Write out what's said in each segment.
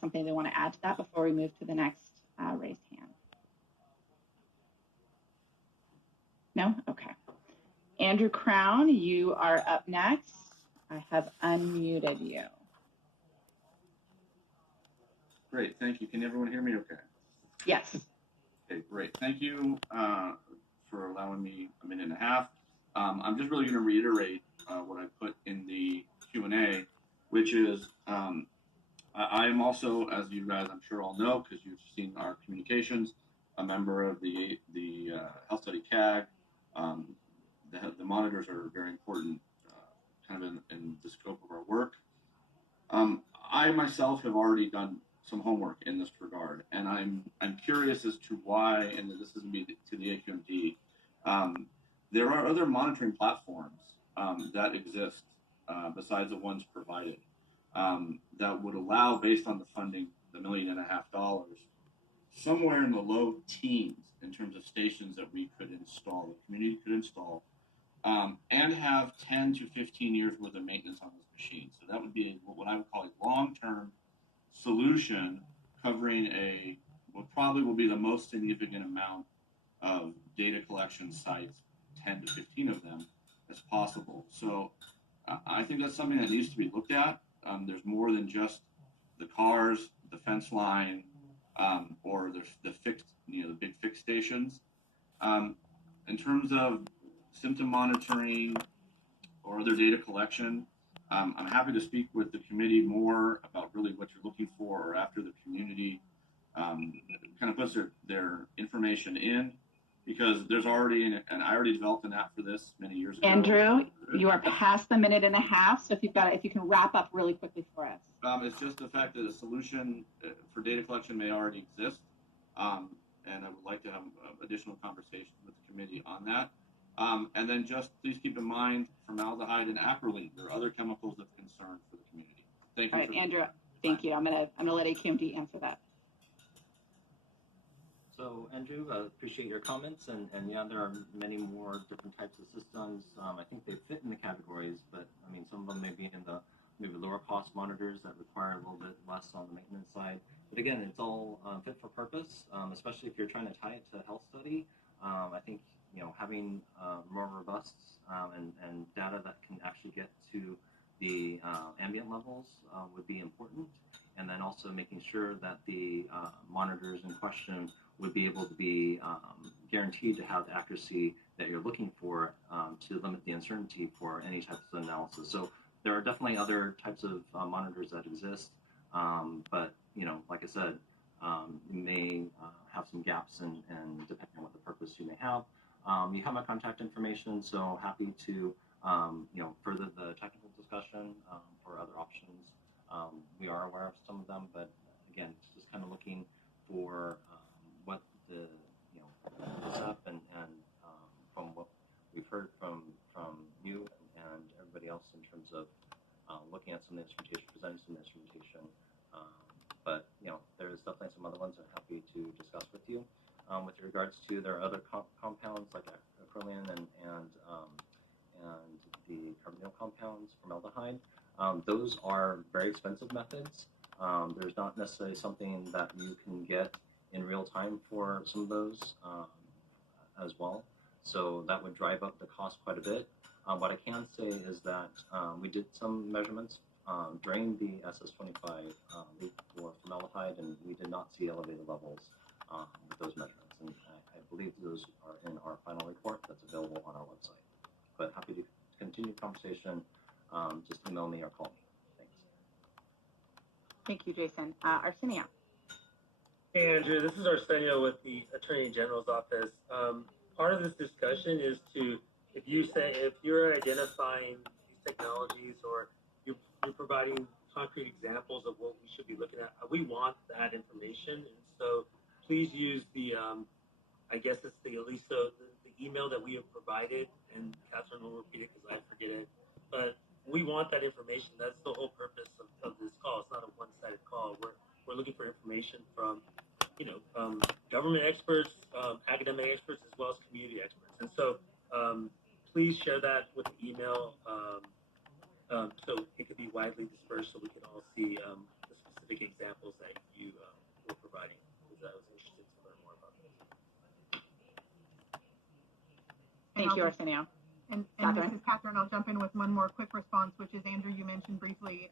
something they want to add to that before we move to the next raised hand? No? Okay. Andrew Crown, you are up next. I have unmuted you. Great, thank you. Can everyone hear me okay? Yes. Okay, great. Thank you for allowing me a minute and a half. I'm just really going to reiterate what I put in the Q&A, which is I am also, as you guys I'm sure all know, because you've seen our communications, a member of the Health Study CAG. The monitors are very important kind of in the scope of our work. I myself have already done some homework in this regard, and I'm curious as to why, and this is me to the AQMD, there are other monitoring platforms that exist besides the ones provided that would allow, based on the funding, the $1.5 million, somewhere in the low teens in terms of stations that we could install, the community could install, and have 10 to 15 years worth of maintenance on those machines. So that would be what I would call a long-term solution covering what probably will be the most significant amount of data collection sites, 10 to 15 of them, as possible. So I think that's something that needs to be looked at. There's more than just the cars, the fence line, or the fixed, the big fixed stations. In terms of symptom monitoring or other data collection, I'm happy to speak with the committee more about really what you're looking for, or after the community kind of puts their information in, because there's already, and I already developed an app for this many years ago. Andrew, you are past the minute and a half, so if you can wrap up really quickly for us. It's just the fact that a solution for data collection may already exist, and I would like to have additional conversations with the committee on that. And then just please keep in mind formaldehyde and acrolein. There are other chemicals of concern for the community. Thank you. All right, Andrew, thank you. I'm gonna let AQMD answer that. So Andrew, appreciate your comments, and yeah, there are many more different types of systems. I think they fit in the categories, but I mean, some of them may be in the maybe lower cost monitors that require a little bit less on the maintenance side. But again, it's all fit for purpose, especially if you're trying to tie it to a health study. I think having more robust and data that can actually get to the ambient levels would be important, and then also making sure that the monitors in question would be able to be guaranteed to have the accuracy that you're looking for to limit the uncertainty for any types of analysis. So there are definitely other types of monitors that exist, but like I said, you may have some gaps, and depending on what the purpose you may have. You have my contact information, so happy to further the technical discussion for other options. We are aware of some of them, but again, just kind of looking for what the is up, and from what we've heard from you and everybody else in terms of looking at some of the instrumentation, presenting some instrumentation. But there's definitely some other ones I'm happy to discuss with you. With regards to there are other compounds like acrolein and the carbonyl compounds, formaldehyde. Those are very expensive methods. There's not necessarily something that you can get in real time for some of those as well. So that would drive up the cost quite a bit. What I can say is that we did some measurements during the SS25 leak for formaldehyde, and we did not see elevated levels with those measurements. And I believe those are in our final report that's available on our website. But happy to continue the conversation. Just email me or call me. Thanks. Thank you, Jason. Arsenio. Hey, Andrew, this is Arsenio with the Attorney General's office. Part of this discussion is if you're identifying these technologies, or you're providing concrete examples of what we should be looking at, we want that information. And so please use the, I guess it's the email that we have provided, and Catherine will repeat it because I forget it. But we want that information. That's the whole purpose of this call. It's not a one-sided call. We're looking for information from government experts, academic experts, as well as community experts. And so please share that with the email so it could be widely dispersed so we can all see the specific specific examples that you were providing, because I was interested to learn more about this. Thank you, Arsenio. And Catherine? this is Catherine. I'll jump in with one more quick response, which is, Andrew, you mentioned briefly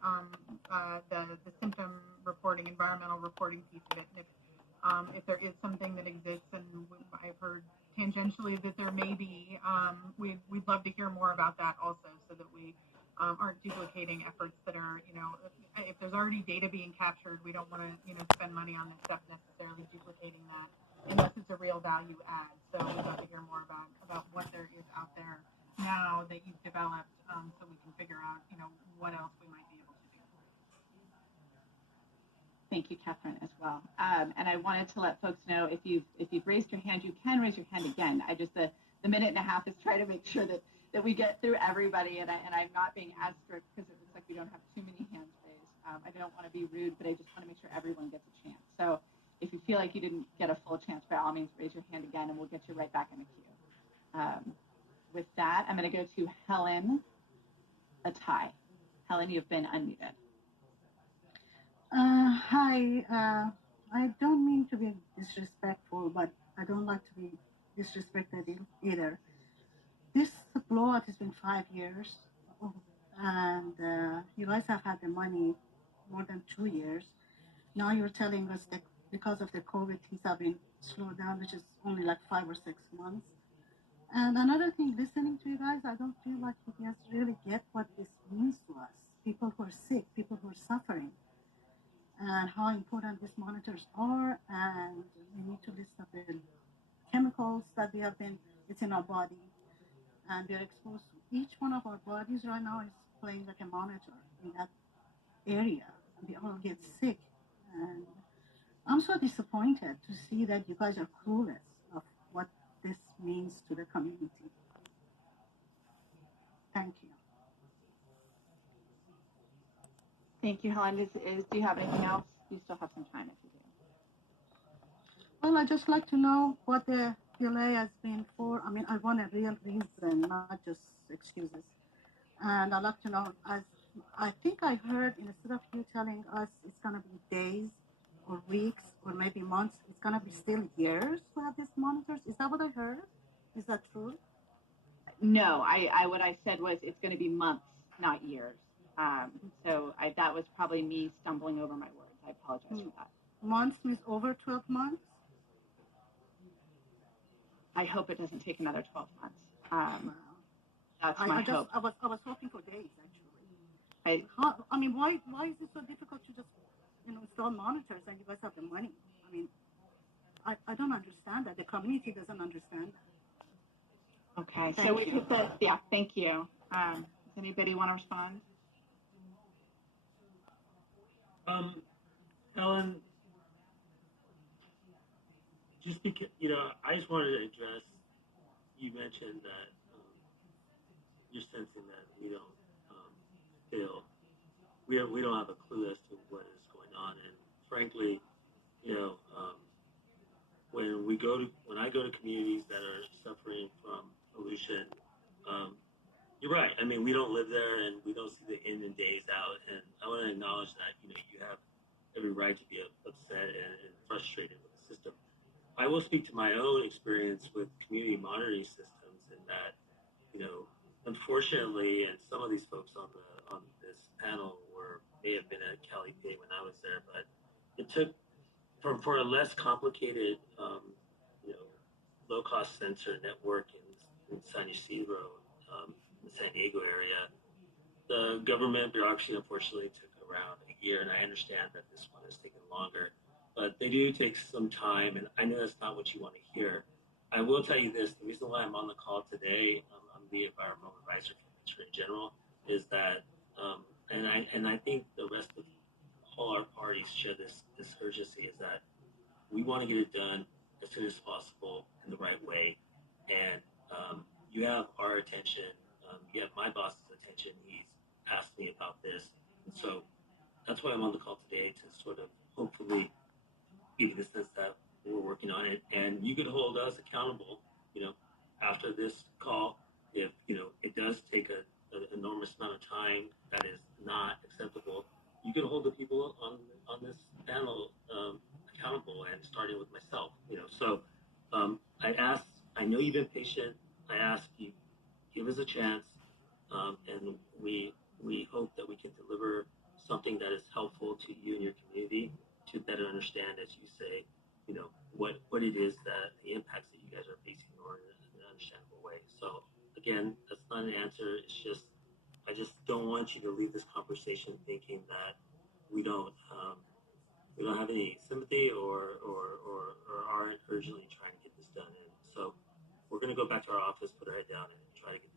the symptom reporting, environmental reporting piece of it. And if there is something that exists, and I've heard tangentially that there may be, we'd love to hear more about that also, so that we aren't duplicating efforts that are, if there's already data being captured, we don't want to, spend money on this stuff necessarily duplicating that unless it's a real value add. So we'd love to hear more about what there is out there now that you've developed, so we can figure out, what else we might be able to do. Thank you, Catherine, as well. And I wanted to let folks know, if you've raised your hand, you can raise your hand again. I just the minute and a half is try to make sure that we get through everybody, and I'm not being as strict because it looks like we don't have too many hands raised. I don't want to be rude, but I just want to make sure everyone gets a chance. So if you feel like you didn't get a full chance, by all means, raise your hand again, and we'll get you right back in the queue. With that, I'm going to go to Helen Atai. Helen, you've been unmuted. Hi. I don't mean to be disrespectful, but I don't like to be disrespected either. This blowout has been 5 years, and you guys have had the money more than 2 years. Now you're telling us that because of the COVID, things have been slowed down, which is only like 5 or 6 months. And another thing, listening to you guys, I don't feel like you guys really get what this means to us. People who are sick, people who are suffering, and how important these monitors are. And we need to list up the chemicals that it's in our body. And we are exposed to. Each one of our bodies right now is playing like a monitor in that area. We all get sick. And I'm so disappointed to see that you guys are clueless of what this means to the community. Thank you. Thank you, Helen. Do you have anything else? You still have some time if you do. Well, I'd just like to know what the delay has been for. I mean, I want a real reason, not just excuses. And I'd like to know, I think I heard, instead of you telling us it's going to be days or weeks or maybe months, it's going to be still years to have these monitors. Is that what I heard? Is that true? No, what I said was it's going to be months, not years. So that was probably me stumbling over my words. I apologize for that. Months means over 12 months? I hope it doesn't take another 12 months. Wow. That's my hope. I was hoping for days, actually. I mean, why is it so difficult to just install monitors and you guys have the money? I mean, I don't understand that. The community doesn't understand that. Okay, so we put thank you. Does anybody want to respond? Helen, just because, I just wanted to address, you mentioned that you're sensing that we don't feel, we don't have a clue as to what is going on. And frankly, when I go to communities that are suffering from pollution, you're right. I mean, we don't live there and we don't see the in and days out. And I want to acknowledge that, you have every right to be upset and frustrated with the system. I will speak to my own experience with community monitoring systems, in that, unfortunately, and some of these folks on this panel may have been at Cali Pay when I was there, but it took for a less complicated, low-cost sensor network in San Ysidro, the San Diego area, the government bureaucracy unfortunately took around a year, and I understand that this one has taken longer, but they do take some time, and I know that's not what you want to hear. I will tell you this: the reason why I'm on the call today, I'm the environmental advisor for Nature in General, is that, and I think the rest of all our parties share this urgency, is that we want to get it done as soon as possible in the right way, and you have our attention. You have my boss's attention. He's asked me about this. And so that's why I'm on the call today, to sort of hopefully give you the sense that we're working on it. And you could hold us accountable, after this call, if, it does take an enormous amount of time that is not acceptable, you could hold the people on this starting with myself, So I know you've been patient. I ask you, give us a chance, and we hope that we can deliver something that is helpful to you and your community to better understand, as you say, what it is that the impacts that you guys are facing are in an understandable way. So again, that's not an answer. It's just I just don't want you to leave this conversation thinking that we don't have any sympathy or aren't urgently trying to get this done. And so we're going to go back to our office, put our head down, and try to get